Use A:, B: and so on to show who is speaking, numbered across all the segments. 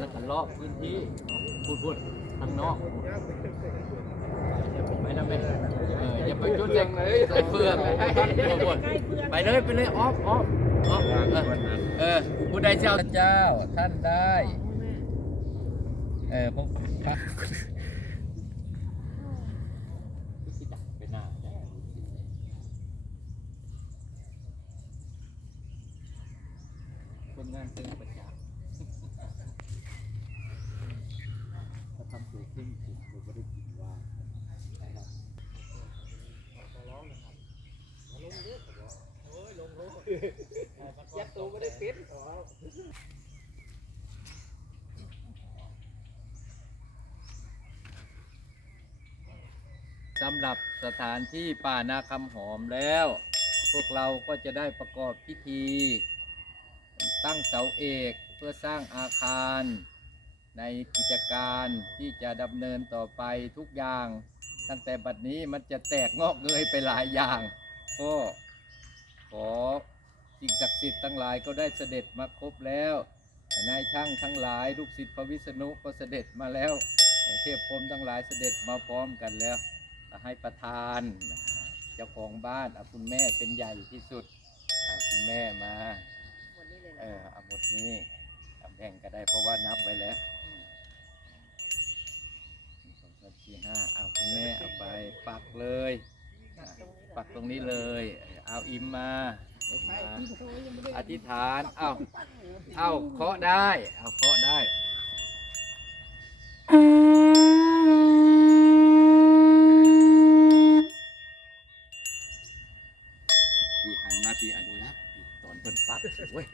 A: แล้วก็รอบพื้นที่พูดพูดทางนอกไปนะแม่เอออย่าไปจุดใส่ใส่เฟืองพูดพูดไปเลยไปเลยออฟออฟออฟเออเออผู้ใดเจ้าเจ้าท่านได้ เออผมพระเป็นหน้าแน่เป็นงานเต็มประจำ ถ้าทำถูกขึ้นถูกเราก็ได้กินว่านะครับ ยัดตัวไม่ได้ปิดสำหรับสถานที่ป่านาคำหอมแล้ว พวกเราก็จะได้ประกอบพิธี ตั้งเสาเอกเพื่อสร้างอาคาร ในกิจการที่จะดำเนินต่อไปทุกอย่าง ตั้งแต่บัดนี้มันจะแตกงอกเงยไปหลายอย่างก็ขอ สิ่งศักดิ์สิทธิ์ทั้งหลายก็ได้เสด็จมาครบแล้วนายช่างทั้งหลายลูกศิษย์พระวิษณุก็เสด็จมาแล้วเทพพรหมทั้งหลายเสด็จมาพร้อมกันแล้วให้ประธานเจ้าของบ้านเอาคุณแม่เป็นใหญ่ที่สุดเอาคุณแม่มาเออเอาหมดนี้ทำแบ่งก็ได้เพราะว่านับไว้แล้วหนึ่งสองสามสี่ห้าเอาคุณแม่เอาไปปักเลยอะปักตรงนี้เลย เอาอิมมามา อธิษฐาน เอาเอาเคาะได้ เอาเคาะได้พี่หันมาพี่อนุรักษ์ตอนเปิดปั๊บเว้ย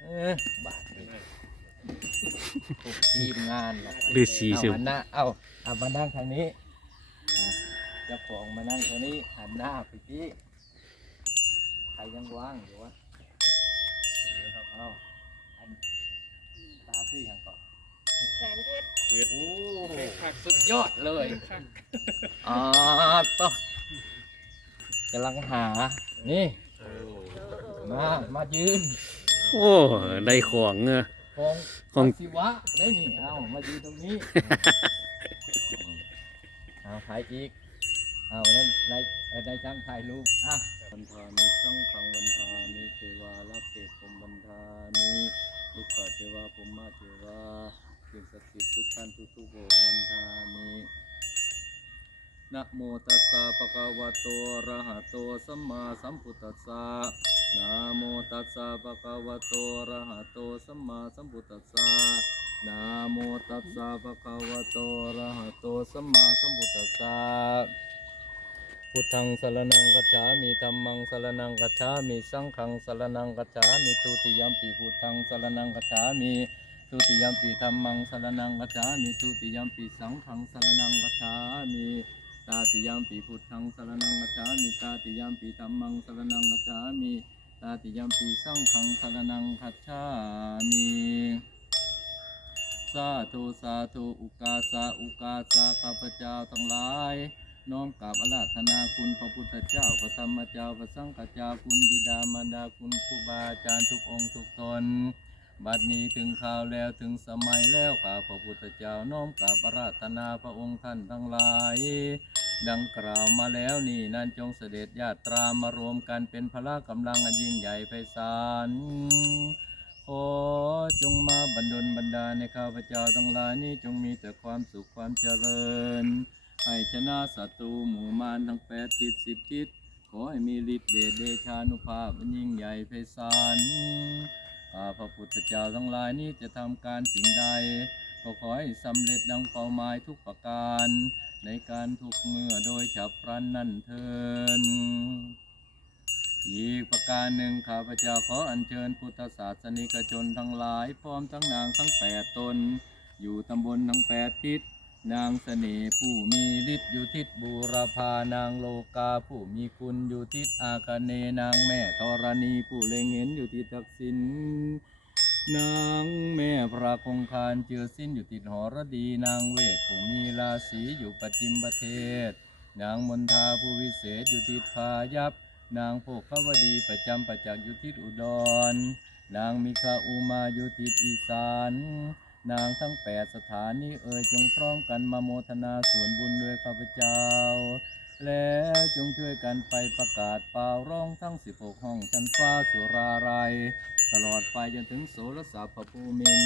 A: เออบาทนี่ ทุกทีมงานล่ะ
B: ฤาษี
A: เอา
B: สิ
A: หันหน้าเอาเอามานั่งทางนี้อะเจ้าของมานั่งทางนี้หันหน้าไปที่ใครยังว่างอยู่วะเอาอันตาพี่ยังก่อน
C: แสนเพชร
A: โอ้สุดยอดเลยอ๋อต้องกำลังหา นี่ มา มายืน
B: โอ้ ได้ของเงอะ
A: ของ
B: ของ
A: ศิวะได้นี่เอามายืนตรงนี้ เอาถ่ายอีก เอานั่นนายเอ่อนายช่างถ่ายรูปอะวันทามิสังขังวันทามิเทวาลักเกตผมวันทามิลูกขเทวาผมมาเทวาสิ่งศักดิ์สิทธิ์ทุกท่านทุกทุกๆองค์วันทามินะโมตัสสะปะคะวะโตอะระหะโตสัมมาสัมพุทธัสสะ นะโมตัสสะภะคะวะโตอะระหะโตสัมมาสัมพุทธัสสะนะโมตัสสะภะคะวะโตอะระหะโตสัมมาสัมพุทธัสสะพุทธังสรณังกัจฉามิธัมมังสรณังกัจฉามิสังฆังสรณังกัจฉามิทุติยมปิพุทธังสรณังกัจฉามิทุติยมปิธัมมังสรณังกัจฉามิทุติยมปิสังฆังสรณังกัจฉามิตาติยมปิพุทธังสรณังกัจฉามิตาติยมปิธัมมังสรณังกัจฉามิ ตาติยมปีสังขังสารนังคัจฉามิสาธุสาธุอุกาสาอุกาสาข้าพเจ้าทั้งหลาย น้อมกราบอาราธนาคุณพระพุทธเจ้าพระธรรมเจ้าพระสังฆเจ้าคุณบิดามารดาคุณครูบาอาจารย์ทุกองค์ทุกตน บัดนี้ถึงข่าวแล้วถึงสมัยแล้วข้าพระพุทธเจ้าน้อมกราบอาราธนาพระองค์ท่านทั้งหลาย ดังกล่าวมาแล้วนี่นั่นจงเสด็จญาตรามารวมกันเป็นพละกำลังอันยิ่งใหญ่ไพศาลขอจงมาบันดลบันดาในข้าพเจ้าทั้งหลายนี้จงมีแต่ความสุขความเจริญ ให้ชนะศัตรูหมู่มารทั้งแปดทิศสิบทิศขอให้มีฤทธิ์เดชเดชานุภาพอันยิ่งใหญ่ไพศาลข้าพระพุทธเจ้าทั้งหลายนี้จะทำการสิ่งใด ก็ขอให้สำเร็จดังเป้าหมายทุกประการ ในการทุกเมื่อโดยฉับพลันนั่นเทินอีกประการหนึ่งข้าพเจ้าขออัญเชิญพุทธศาสนิกชนทั้งหลาย พร้อมทั้งนางทั้งแปดตน อยู่ตำบลทั้งแปดทิศนางเสน่ห์ผู้มีฤทธิ์อยู่ทิศบูรพานางโลกาผู้มีคุณอยู่ทิศอาคเนนางแม่ธรณีผู้เล็งเห็นอยู่ทิศทักษิณ นางแม่พระคงคานเจือสิ้นอยู่ติดหอระดีนางเวทผู้มีราศีอยู่ประจิมประเทศ นางมนทาผู้วิเศษอยู่ติดพายับ นางโภควดีประจำประจักษ์อยู่ทิศอุดร นางมิคาอุมาอยู่ทิศอีสาน นางทั้งแปดสถานีเอ่ยจงพร้อมกันมาโมทนาส่วนบุญด้วยข้าพเจ้า แล้วจงช่วยกันไปประกาศเป่าร้องทั้งสิบหกห้องชั้นฟ้าสุราไรยตลอดไปจนถึงโสรสาพภูมิน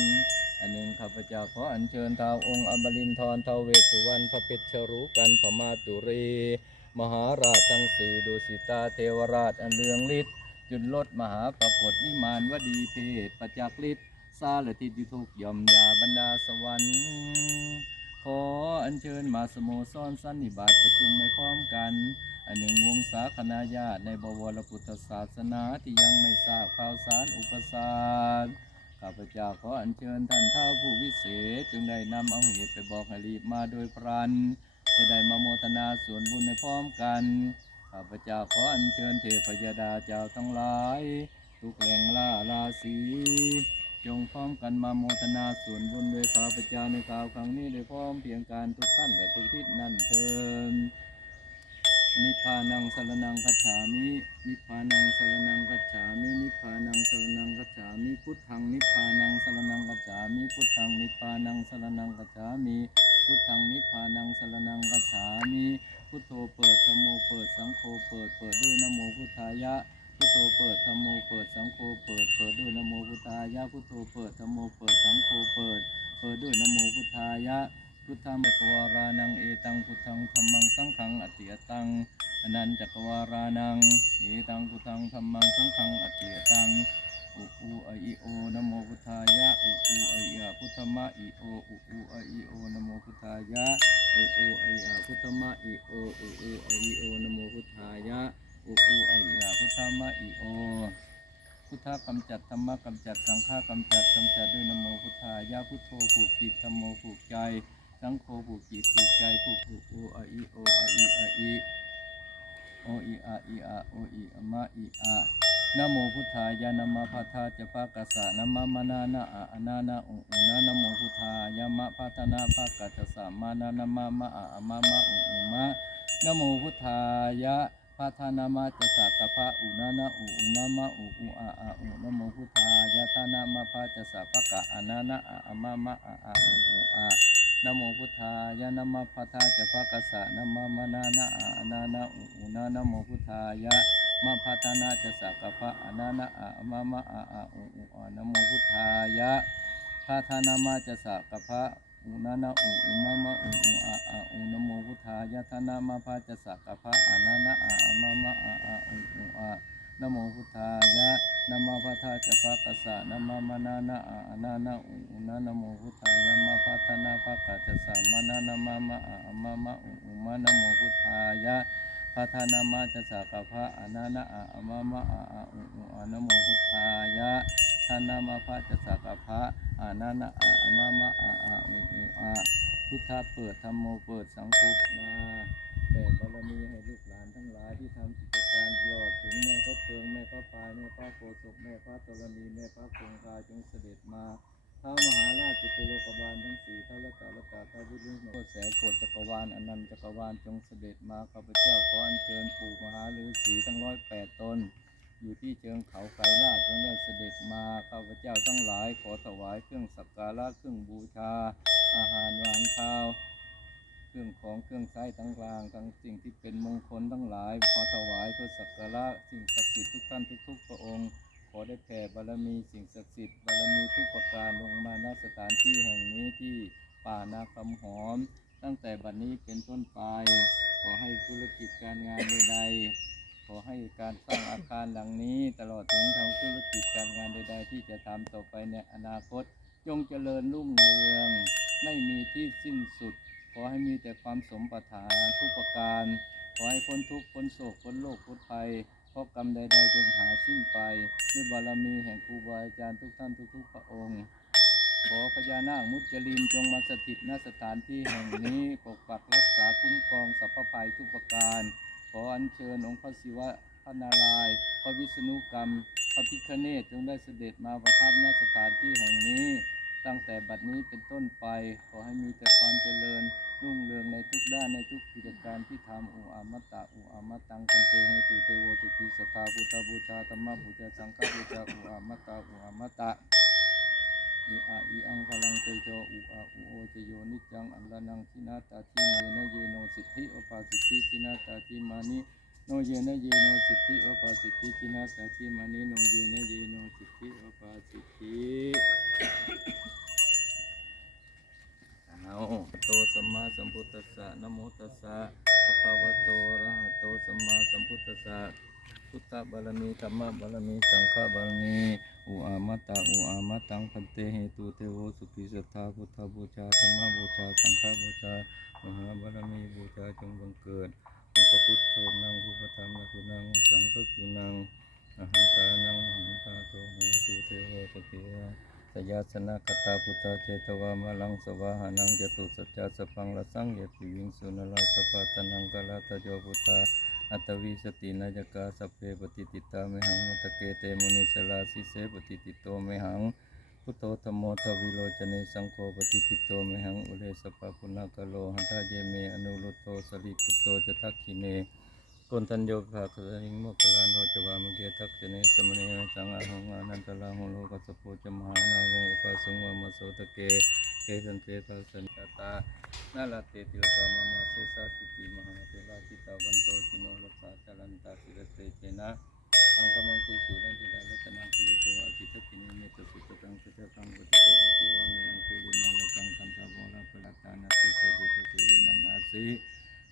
A: อันหนึ่งข้าพเจ้าขออัญเชิญท้าวองค์อมรินทร์ท้าวเวสสุวรรณพระเพชรรู้กันพมาตุรี มหาราชทั้งสี่ดุสิตาเทวราชอันเลืองฤทธิ์จุดลดมหาปรากฏวิมานวดีเพศประจักฤทธิ์ซาละทิฏยุทุกย่อมยาบรรดาสวรรค์ ขออัญเชิญมาสโมสรสันนิบาตประชุมไม่พร้อมกัน อันหนึ่งวงศาคณาญาติในบวรพุทธศาสนาที่ยังไม่ทราบข่าวสารอุปสรรคข้าพเจ้าขออัญเชิญท่านท้าผู้วิเศษจึงได้นำเอาเหตุไปบอกให้รีบมาโดยพรัน จะได้มาโมทนาส่วนบุญในพร้อมกันข้าพเจ้าขออัญเชิญเทพยดาเจ้าทั้งหลาย ทุกแหล่งล่าราศี จงพร้อมกันมาโมทนาส่วนบุญโดยข้าพเจ้าในคราวครั้งนี้โดยพร้อมเพียงการทุกท่านและทุกทิศนั่นเทินนิพพานังสรนังคัจฉามิ นิพพานังสรนังคัจฉามิ นิพพานังสรนังคัจฉามิ พุทธังนิพพานังสรนังคัจฉามิ พุทธังนิพพานังสรนังคัจฉามิ พุทธังนิพพานังสรนังคัจฉามิ พุทโธเปิดธโมเปิดสังโฆเปิดเปิดด้วยนโมพุทธายะ พุทโธเปิดธรรมโมเปิดสังโฆเปิดเปิดด้วยนโมพุทธายะพุทโธเปิดธรรมโมเปิดสังโฆเปิดเปิดด้วยนโมพุทธายะพุทธังจักรวารานังเอตังพุทธังธรรมังสังฆังอติยตังอนันจักรวารานังเอตังพุทธังธรรมังสังฆังอติยตังอุอูไออีโอนโมพุทธายะอุอูไออีอะพุทธมะอีโออุอูไออีโอนโมพุทธายะอุอูไออีอะพุทธมะอีโออุอูไออีโอนโมพุทธายะ อุอูไออีอพุทธมะอีโอ พุทธกำจัดธรรมะกำจัดสังฆกำจัดกำจัดด้วยนโมพุทธายะพุทโธผูกจิตธรรมโมผูกใจ สังโฆผูกจิตผูกใจผูกโอไออีโอไออีไออีโออีอาอีอาโออีอมะอีอานโมพุทธายะนะมะพัทธาจะภากัสสะนะมะมะนานะอะอนานะอุอุนะนโมพุทธายะมะพัฒนาภากัสสะมานะนมะมะอะอะมะมะอุอุมะนโมพุทธายะ พัฒนามะจะสักกะพะอุนะนะอุอุมะมะอุอุอะอะอุนะโมพุทธายะทานามะพะจะสัพพะกะอะนะนะอะอะมะมะอะอะอุอุอะนะโมพุทธายะนะมะพัทธาจะภะกัสสะนะมะมะนานะอะอะนานะอุอุนะนะโมพุทธายะมะพัฒนาจะสักกะพะอะนะนะอะอะมะมะอะอะอุอุอะนะโมพุทธายะพัฒนามะจะสักกะพะ อุนานาอุอุมามะอุอุอาอาอุนโมพุทธายะทานามาพะจะสักกะพะอานานะอาอมามะอาอาอุอุอานโมพุทธายะนามาพะทาจะพะกัสสะนามามะนานะอาอนานะอุอุนานโมพุทธายะมาพะทานาภะกะจะสะมานานะมามะอาอะมามะอุอุมานโมพุทธายะ พะทานามะจะสะกะพะอนะนะอะอมะมะอะอะอุอุอะนะโมพุทธายะทานามะพะจะสะกะพะอะนะนะอะอมะมะอะอะอุอุอะพุทธะเปิดธรรมโมเปิดสังฆุมาแต่บารมีให้ลูกหลานทั้งหลายที่ทำกิจการตลอดถึงแม่พระเพิงแม่พระพายแม่พระโกศแม่พระธรณีแม่พระคงคาจงเสด็จมา ท้ามหาราชจุตุโลกบาลทั้งสี่ท้าละกาละกาท้าวิรุณโคแสโกฏจักรวาลอนันตจักรวาลจงเสด็จมาข้าพเจ้าขออัญเชิญปู่มหาฤาษีทั้งร้อยแปดตน อยู่ที่เชิงเขาไกรลาชจงได้เสด็จมาข้าพเจ้าทั้งหลาย ขอถวายเครื่องสักการะเครื่องบูชา อาหารหวานข้าวเครื่องของเครื่องใช้ทั้งกลางทั้งสิ่งที่เป็นมงคลทั้งหลาย ขอถวายเพื่อสักการะสิ่งศักดิ์สิทธิ์ทุกท่านทุกๆพระองค์ อได้แผ่บารมีสิ่งศักดิ์สิทธิ์บารมีทุกประการลงมาณสถานที่แห่งนี้ที่ป่านาคำหอม ตั้งแต่บัดนี้เป็นต้นไป ขอให้ธุรกิจการงานใดๆขอให้การสร้างอาคารหลังนี้ ตลอดถึงทำธุรกิจการงานใด ๆ ที่จะทำต่อไปในอนาคต จงเจริญรุ่งเรือง ไม่มีที่สิ้นสุด ขอให้มีแต่ความสมปรารถนาทุกประการ ขอให้พ้นทุกข์พ้นโศกพ้นโรคพ้นภัย เพราะกรรมใด ๆ จงหาสิ้นไป ด้วยบารมีแห่งครูบาอาจารย์ทุกท่านทุกๆพระองค์ ขอพญานาคมุจลินจงมาสถิตณสถานที่แห่งนี้ปกปักรักษาคุ้มครองสัพพภัยทุกประการ ขออัญเชิญองค์พระศิวะพระนารายณ์พระวิษณุกรรม พระพิฆเนศจงได้เสด็จมาประทับณสถานที่แห่งนี้ ตั้งแต่บัดนี้เป็นต้นไป ขอให้มีแต่ความเจริญ รุ่งเรืองในทุกด้านในทุกกิจการที่ทำอุอามตะอุอามตังกันเตเหตุเทวสุขีสทธาพุทธบูชาธรรมบูชาสังฆบูชาอุอามตะอุอามตะอิอาอิอังพลังเตโจอุอาอุโอเจโยนิจังอัลลนังทินาตาทิมาเนะเยโนสิทธิโอปาสิทธิทินาตาทิมานิโนเยนะเยโนสิทธิโอปาสิทธิทินาตาทิมานิโนเยนะเยโนสิทธิโอปาสิทธิ เอาโตสัมมาสัมพุทธัสสะนะโมตัสสะภะคะวะโตอะระหะโตสัมมาสัมพุทธัสสะพุทธบารมีธรรมบารมีสังฆบารมีอุอามตะอุอามตังพันเตเหตุเทโวสุขีสัทธาพุทธบูชาธรรมบูชาสังฆบูชามหาบารมีบูชาจงบังเกิดคุณพระพุทธโธนังคุณพระธรรมคุณนังสังฆคุณนังอหันตานังอหันตาโตโหตุเทโวตเกยะ สยาสนะคตาพุทธเจตวามะลังสวาหานังจตุสัจจสพังละสังเยปิวิงสุนลาสปาตนังกลาตโยพุทธาอัตวิสตินาจกาสเพปฏิติตาเมหังมัตเกเตมุนิสลาสิเสปฏิติโตเมหังพุทโธธรรมโมทวิโลจเนสังโฆปฏิติโตเมหังอุเลสปะปุณกโลหันทาเยเมอนุรุตโตสลิปุตโตจทักขิเน กุนทันโยภาคสิงโมกขลานโหจวามเกทักเนสมเนสังอาหงอานันตลาหโลกัสสโพจมหานาโมอุปาสงวามโสตเกเกสันเตภาสัญญาตานาลาเตติลกามามาเสสาติติมหาเทลาจิตาวันโตชิโนรัสสาจารันตาสิรเตเจนะอังคมังคุสุรังจิตาลัตนังคุโลตอาจิตตินิเมตสุตตังสุตตังปฏิโตอาภิวามิอังคุลิมาลังคันธาโมระปะลัตานาติสจุตตินังอาสิ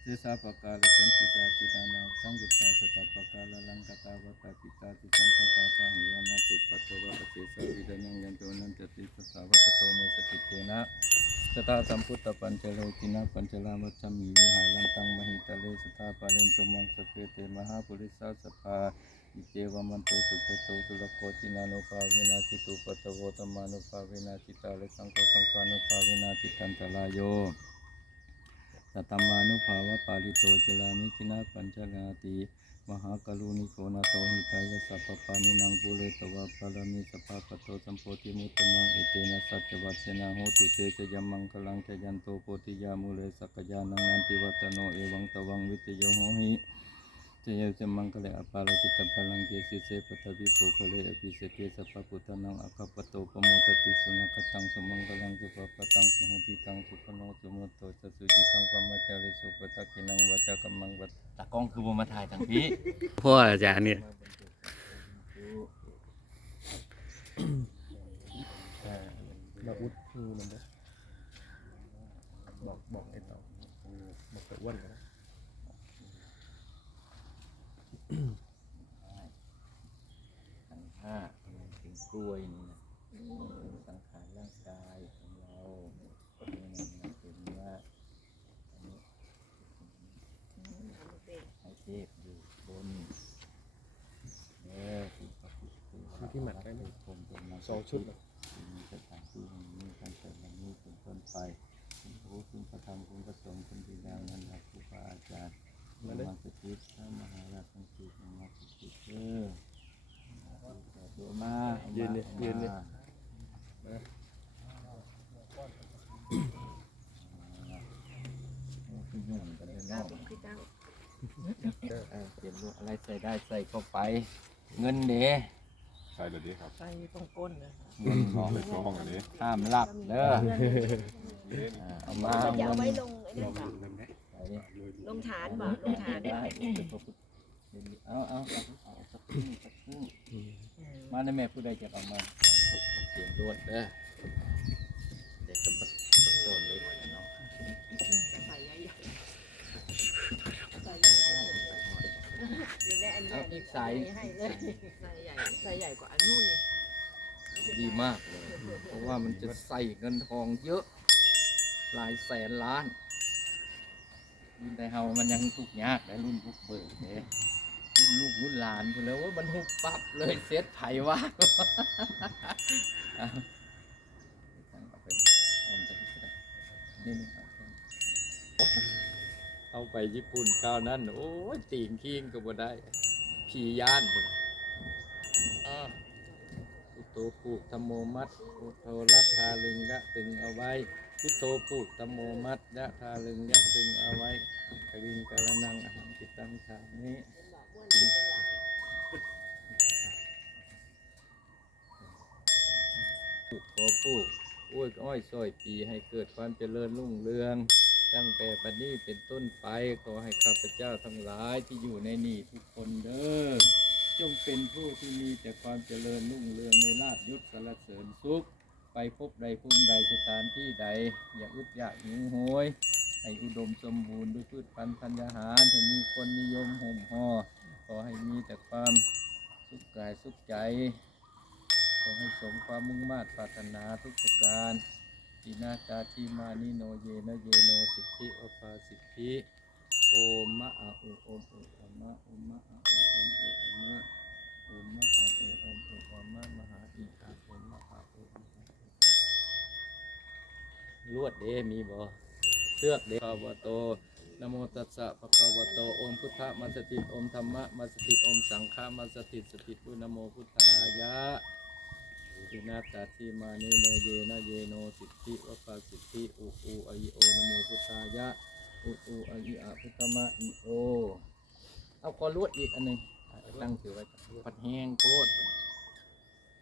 A: เสสาปกาลสันติตาติดานาสังยุตตาสตาปกาลลังกตาวตาปิตาติสังคตาปะหิยานาติปัตตวะปเสสาวิดานังยันโตนันจติสสาวัตโตเมสกิเตนะสตาสัมพุทธปัญจโลกินาปัญจลามัชมีวิหารันตังมหิตาเลสตาปะเลนตุมังสเพเตมหาปุริสาสภาอิเจวมันโตสุโตโตสุลโกจินานุภาเวนาจิตุปัตตโวตมานุภาเวนาจิตาเลสังโฆสังฆานุภาเวนาจิตันตลายโย สัตมานุภาวะปาลิโตจลานิจินาปัญจลาติ มหากรุณิโกนาโตหิตายะสัพพปานินังปุเรตวะปาลามิสภาปโตสัมโพธิมุตตมังเอเตนะสัจจวัตเสนาโหตุเตจยมังคลังจยันโตโพธิยามุเลสักยานังนันติวัตโนเอวังตวังวิตโยโหหิ จยเจมังคะเลอปาลจิตตพลังเกสิเสปตวิโภคะเลอภิเสเกสัพพพุทธนังอคัปปโตปโมตติสุนัขตังสมังคลังสุภปตังสุหุติตังสุขโนสุมุตโตสสุจิตังปมัจจาริสุปตักขินังวัจกัมมังวัตตากล้องคือบ่มาถ่ายทางพี่
B: พ่ออาจารย์เนี่ย
C: บอกอุดคือมันบ่บอกบอกไอ้เต่าบอกแต่อ้วนนะ
A: ขันธ์ ห้าถึงกล้วยนี่นะสังขารร่างกายของเราเนี่ยนะเป็นว่าอันนี้ให้เทพอยู่บนเออคือพระพุทธ
C: คือที่หมัดได้ไหม
A: ผมเป็นนัก
C: สองชุดเหรอ
A: มีสถานที่แห่งนี้การเสริมแห่งนี้เป็นต้นไปคุณครูคุณพระธรรมคุณพระสงฆ์คุณบิดานันทครูบาอาจารย์มาสถิตพระมหาราชสังคีมาสถิตเออ ตัวมาเอามา
C: ยืนเนี่ยยืนเนี่ย
A: มาขึ้นหย่อนกันเลยเนาะเออเขียนว่าอะไรใส่ได้ใส่เข้าไป เงินเด้
D: ใช่เลยดีครับ
E: ใส่ตรงก้นนะ
A: เงินเนาะ
D: เลยตัวห้องอันนี้
A: ห้ามหลับเด้อ
D: เล่น
A: อ่าเอามา
E: จะ
A: เอา
E: เอา
A: เงิ
E: ไว้
A: น
E: ลงไอ้นี่ก่อน
A: ใส่นี่
E: ลงฐานบ่ลงฐาน
A: ได้เป็นพระพุทธเอาเอาเอาเอาสักครึ่งสักครึ่ง มาในแม่ผู้ใดจะเอามาเสียงรวดเด้อเด็กกำปัดตะโกนเลยเนาะ
E: ใส่ใหญ่ใส่ใหญ่เดี๋ยวได้อันใหญ่
A: เอาอีกสาย
E: ให้เลยใส่ใหญ่ใส่ใหญ่กว่าอันนู้นอีก
A: ดีมากเลย เพราะว่ามันจะใส่เงินทองเยอะ หลายแสนล้านรุ่นแต่เฮามันยังทุกข์ยากนะรุ่นบุกเบิกเนี่ย รุ่นลูกรุ่นหลานไปแล้วว่ามันหุบปับเลยเซตไผ่ว่าเอาไปออมจะเอาไปญี่ปุ่นคราวนั้นโอ้ยตีงคิงก็บ่ได้ ผีย่านพุ่นอ่าพุทโธผูกธรรมโมมัดพุทโธรัตทาลึงยะตึงเอาไว้พุทโธผูกธรรมโมมัดยะทาลึงยะตึงเอาไว้กวิงกะละนังอาหารจิตตังชามิปลูก ขอปลูกอ้วยอ้อยซอยปีให้เกิดความเจริญรุ่งเรือง ตั้งแต่ปัจนี้เป็นต้นไปขอให้ข้าพเจ้าทั้งหลายที่อยู่ในนี่ทุกคนเด้อจงเป็นผู้ที่มีแต่ความเจริญรุ่งเรืองในลาภยศสรรเสริญสุข ไปพบใดภูมิใดสถานที่ใด อย่าอึดอยากหิวโหยให้อุดมสมบูรณ์ด้วยพืชพันธุ์ธัญญาหารให้มีคนนิยมห่มห่อ อให้มีแต่ความสุขกายสุขใจ ขอให้สมความมุ่งมา่ปรารถนาทุกประการทีนาคาทีมานิโนเยนะเยโนสิทธิโอภาสิทธิโอมะอะอุโอมโอมะโอมะอะอุโอมโอมะโอมะอะอุโอมโอมะมหาอิทาโอมมะอะอุมหาอิทาลวดเดมีบ่เสือกเด้ภาวโต นโมตัสสะภะคะวะโตอมพุทธะมัสสถิอมธรรมะมัสสถิอมสังฆะมัสสถิสถิตบุนโมพุทธายะอินาตาทิมานิโนเยนะเยโนสิทธิวะปาสิทธิอุอูอหิโอนโมพุทธายะอุอูอหิอะพุทธมะอิโอเอาคอลวดอีกอันหนึ่งตั้งถือไว้ก่อนปัดแห้งโคตร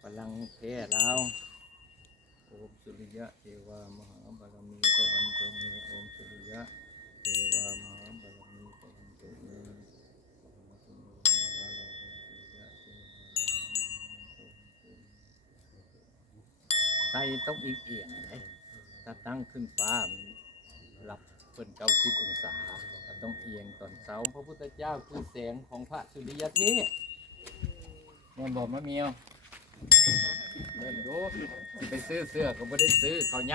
A: พลังแท้แล้วโอมสุริยะเทวามหาบารมีพระวันโตุเมโอมสุริยะามหาบารมีพระวันตุเมพระวันตุเมมาลาโลโอมสุริยะเทวามหาบารมีพระวันตุเมไตต้องอีกเอียงเลยถ้าตั้งขึ้นฟ้ามันรับเพิ่นเก้าสิบองศาต้องเอียงตอนเสาพระพุทธเจ้าคือแสงของพระสุริยเทพม่นบอกมะเมียวเล่นดูไปซื้อเสื้อก็ไม่ได้ซื้อเขา